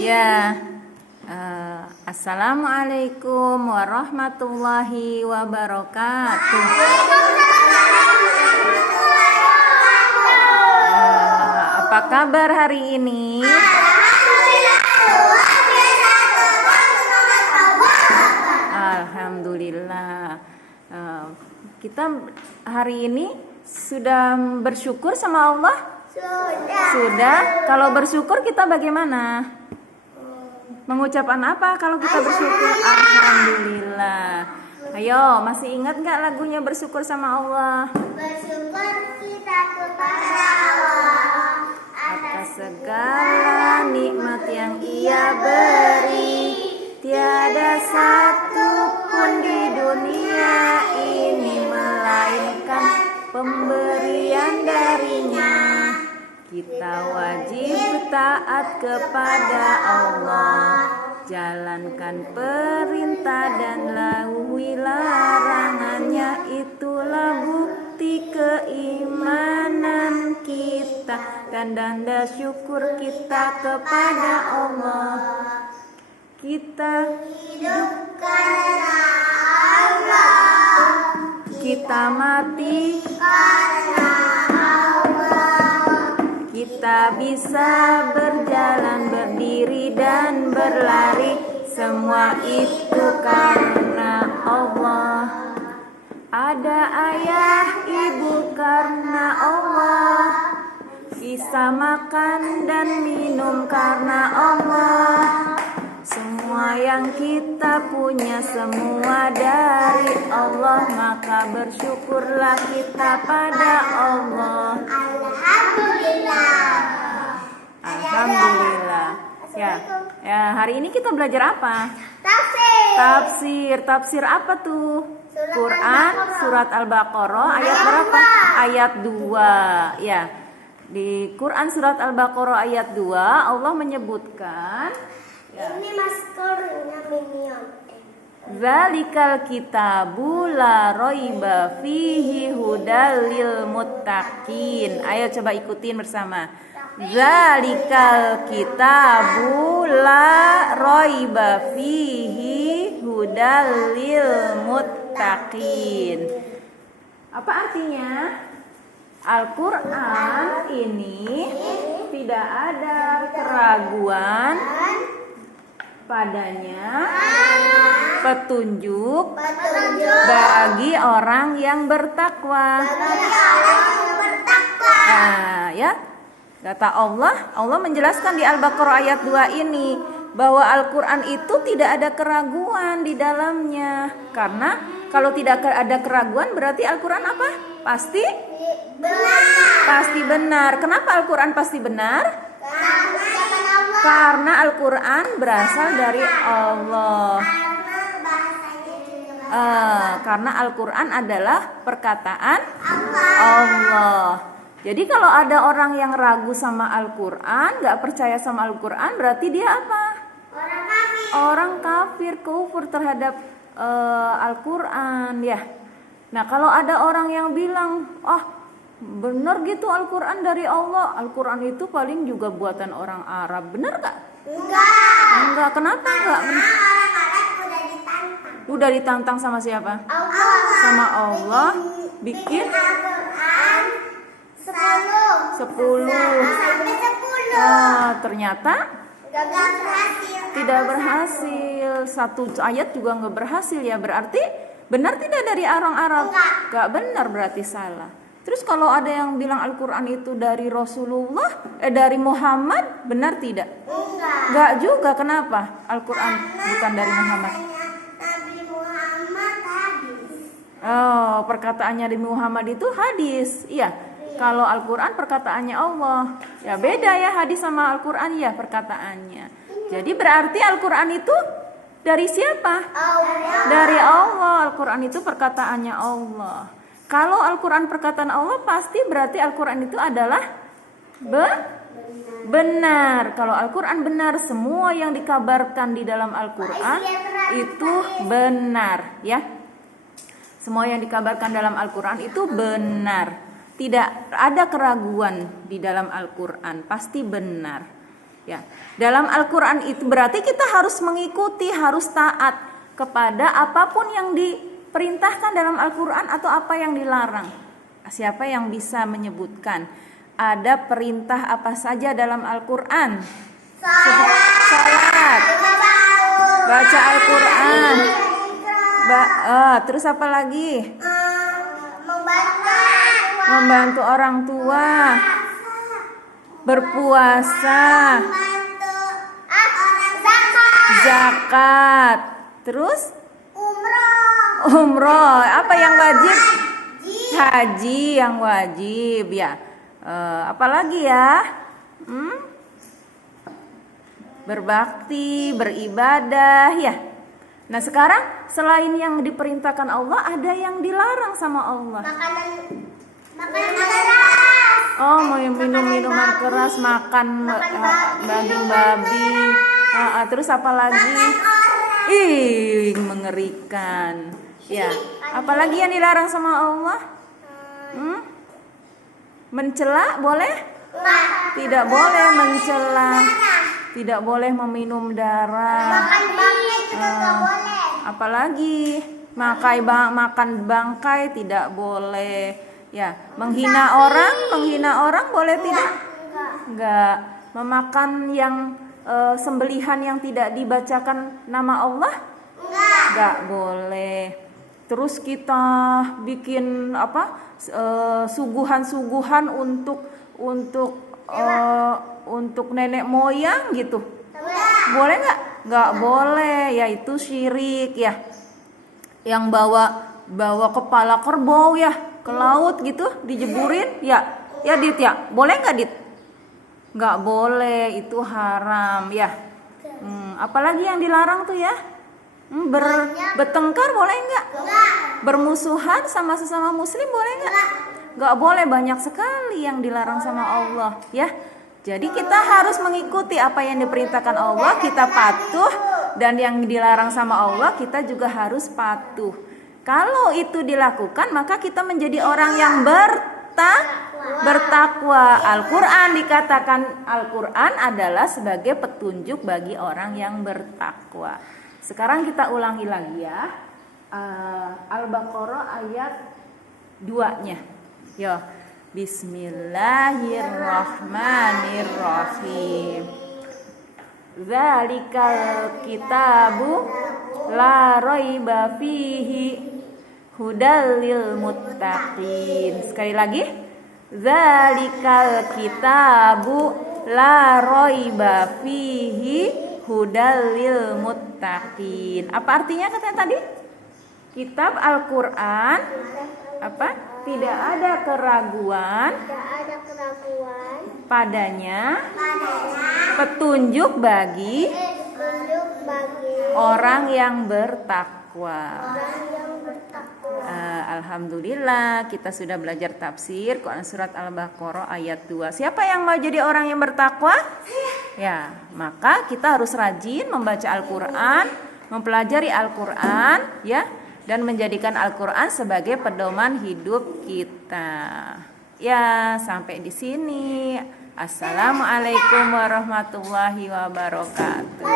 Ya, Assalamualaikum warahmatullahi wabarakatuh. Apa kabar hari ini? Alhamdulillah. Kita hari ini sudah bersyukur sama Allah? Sudah. Kalau bersyukur kita bagaimana? Mengucapkan apa kalau kita bersyukur? Alhamdulillah. Ayo, masih ingat nggak lagunya bersyukur sama Allah? Bersyukur kita kepada Allah Atas segala nikmat yang Ia beri, tiada satu pun di dunia ini melainkan pemberian darinya. Kita wajib taat kepada Allah, jalankan perintah dan lauhi larangannya. Itulah bukti keimanan kita dan tanda syukur kita kepada Allah. Kita hidup karena Allah, kita mati karena kita bisa berjalan, berdiri dan berlari, semua itu karena Allah. Ada ayah ibu karena Allah, bisa makan dan minum karena Allah. Semua yang kita punya semua dari Allah, maka bersyukurlah kita pada Allah. Alhamdulillah. Ya, hari ini kita belajar apa? Tafsir apa tuh? Quran surat Al-Baqarah ayat berapa? Ayat 2. Ya. Di Quran surat Al-Baqarah ayat 2 Allah menyebutkan ini maskernya Minion. Zalikal kitabu la raiba fihi hudal lil muttaqin. Ayo coba ikutin bersama. Zalikal kitabu la raiba fihi hudal lil muttaqin. Apa artinya? Al-Qur'an ini tidak ada keraguan padanya, petunjuk bagi orang yang bertakwa. Nah, ya. Kata Allah menjelaskan di Al-Baqarah ayat 2 ini bahwa Al-Qur'an itu tidak ada keraguan di dalamnya. Karena kalau tidak ada keraguan berarti Al-Qur'an apa? Pasti benar. Kenapa Al-Qur'an pasti benar? Karena Al-Qur'an berasal dari Allah. Karena Al-Qur'an adalah perkataan Allah. Jadi kalau ada orang yang ragu sama Al-Qur'an, gak percaya sama Al-Qur'an, berarti dia apa? Orang kafir, kufur terhadap Al-Qur'an ya. Nah kalau ada orang yang bilang, benar gitu Al-Qur'an dari Allah, Al-Qur'an itu paling juga buatan orang Arab, benar gak? Enggak. Kenapa enggak? Udah ditantang sama siapa? Sama Allah. Bikin 10. Ternyata tidak berhasil. Satu ayat juga nggak berhasil ya. Berarti benar tidak dari orang Arab? Nggak benar, berarti salah. Terus kalau ada yang bilang Al-Qur'an itu dari Rasulullah, dari Muhammad, benar tidak? Nggak juga. Kenapa? Al-Qur'an bukan dari Muhammad. Perkataannya dari Muhammad itu hadis. Iya. Kalau Al-Qur'an perkataannya Allah. Ya beda ya hadis sama Al-Qur'an ya perkataannya. Jadi berarti Al-Qur'an itu dari siapa? Dari Allah. Al-Qur'an itu perkataannya Allah. Kalau Al-Qur'an perkataan Allah pasti berarti Al-Qur'an itu adalah benar. Kalau Al-Qur'an benar, semua yang dikabarkan di dalam Al-Qur'an itu benar ya. Semua yang dikabarkan dalam Al-Qur'an itu benar. Tidak ada keraguan di dalam Al-Qur'an, pasti benar. Ya, dalam Al-Qur'an itu berarti kita harus mengikuti, harus taat kepada apapun yang diperintahkan dalam Al-Qur'an atau apa yang dilarang. Siapa yang bisa menyebutkan ada perintah apa saja dalam Al-Qur'an? Salat. Baca Al-Qur'an. Terus apa lagi? Membantu orang tua, berpuasa, zakat, terus umroh. Apa yang wajib? Haji yang wajib ya. Apalagi ya? Berbakti, beribadah ya. Nah sekarang selain yang diperintahkan Allah, ada yang dilarang sama Allah. Makanan keras. Oh, mau minum minuman keras, makan daging babi. Terus apa lagi? Ih, mengerikan. Ya, apalagi yang dilarang sama Allah? Mencela boleh? Tidak boleh mencela. Tidak boleh meminum darah. Apalagi makan bangkai tidak boleh. Ya, menghina orang boleh tidak? Enggak. Memakan yang sembelihan yang tidak dibacakan nama Allah? Enggak boleh. Terus kita bikin suguhan-suguhan untuk nenek moyang gitu. Boleh nggak? Nggak boleh, yaitu syirik ya. Yang bawa kepala kerbau ya ke laut gitu, dijeburin ya. Ya Dit ya, boleh nggak Dit? Nggak boleh, itu haram ya. Apalagi yang dilarang tuh ya? Bertengkar boleh nggak? Bermusuhan sama sesama muslim boleh nggak? Nggak boleh, banyak sekali yang dilarang sama Allah ya. Jadi kita harus mengikuti apa yang diperintahkan Allah, kita patuh, dan yang dilarang sama Allah kita juga harus patuh. Kalau itu dilakukan maka kita menjadi orang yang bertakwa. Al-Qur'an dikatakan, Al-Qur'an adalah sebagai petunjuk bagi orang yang bertakwa. Sekarang kita ulangi lagi ya. Al-Baqarah ayat 2-nya. Yo. Bismillahirrahmanirrahim. Dzalikal kitabu la raiba fihi hudal lil muttaqin. Sekali lagi. Dzalikal kitabu la raiba fihi hudal lil muttaqin. Apa artinya katanya tadi? Kitab Al-Qur'an apa? Tidak ada keraguan padanya, petunjuk bagi orang yang bertakwa. Alhamdulillah kita sudah belajar tafsir Quran surat Al-Baqarah ayat 2. Siapa yang mau jadi orang yang bertakwa? Ya, maka kita harus rajin membaca Al-Qur'an, mempelajari Al-Qur'an ya, dan menjadikan Al-Qur'an sebagai pedoman hidup kita. Ya, sampai di sini. Assalamualaikum warahmatullahi wabarakatuh.